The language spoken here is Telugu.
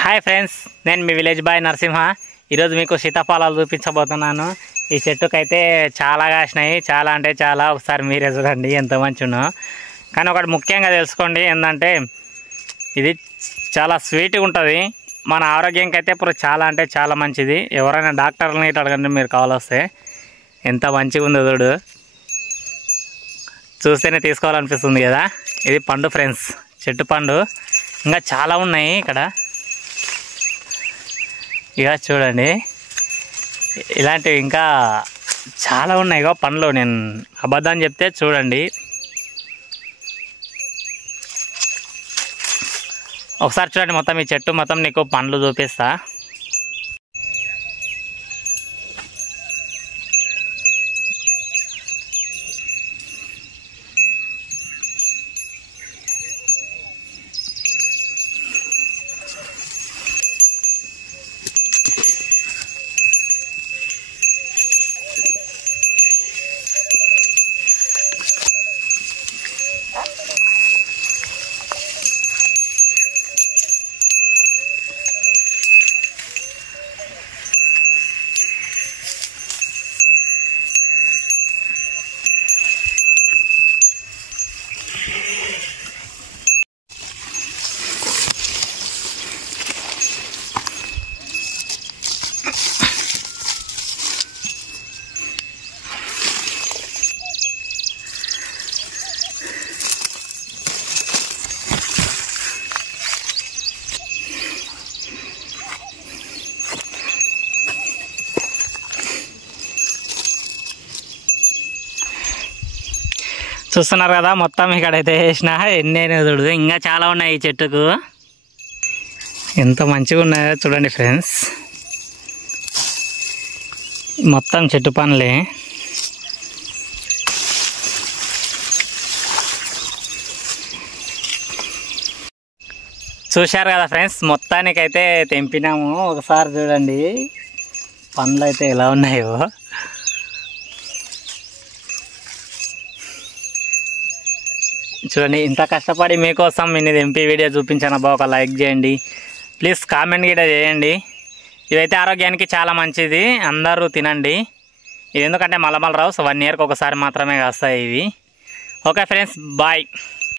హాయ్ ఫ్రెండ్స్, నేను మీ విలేజ్ బాయ్ నరసింహ. ఈరోజు మీకు సీతాఫలాలు చూపించబోతున్నాను. ఈ చెట్టుకైతే చాలా కాసినాయి, చాలా అంటే చాలా. ఒకసారి మీరే చూడండి ఎంత మంచినో. కానీ ఒకటి ముఖ్యంగా తెలుసుకోండి, ఏంటంటే ఇది చాలా స్వీట్గా ఉంటుంది. మన ఆరోగ్యానికి అయితే ఇప్పుడు చాలా అంటే చాలా మంచిది. ఎవరైనా డాక్టర్ని అడగండి మీరు కావాలొస్తే. ఎంత మంచిగా ఉందో చూడు, చూస్తేనే తీసుకోవాలనిపిస్తుంది కదా. ఇది పండు ఫ్రెండ్స్, చెట్టు పండు. ఇంకా చాలా ఉన్నాయి ఇక్కడ. ఇక చూడండి, ఇలాంటివి ఇంకా చాలా ఉన్నాయి. ఇక పండ్లు, నేను అబద్ధం చెప్తే చూడండి. ఒకసారి చూడండి మొత్తం ఈ చెట్టు మొత్తం నీకు పండ్లు చూపిస్తా. చూస్తున్నారు కదా, మొత్తం ఇక్కడైతే వేసిన ఎన్నైనా చూడు. ఇంకా చాలా ఉన్నాయి ఈ చెట్టుకు. ఎంత మంచిగా ఉన్నాయో చూడండి ఫ్రెండ్స్. మొత్తం చెట్టు పనులే. చూశారు కదా ఫ్రెండ్స్, మొత్తానికైతే తెంపినాము. ఒకసారి చూడండి పండ్లు అయితే ఎలా ఉన్నాయో. చూడండి, ఇంత కష్టపడి మీకోసం నేను తెంపి వీడియో చూపించాను. ఒక లైక్ చేయండి ప్లీజ్, కామెంట్ కూడా చేయండి. ఇవైతే ఆరోగ్యానికి చాలా మంచిది, అందరూ తినండి. ఇది ఎందుకంటే మలమల రావు, 1 ఇయర్కి ఒకసారి మాత్రమే కాస్తాయి ఇవి. Okay friends, bye.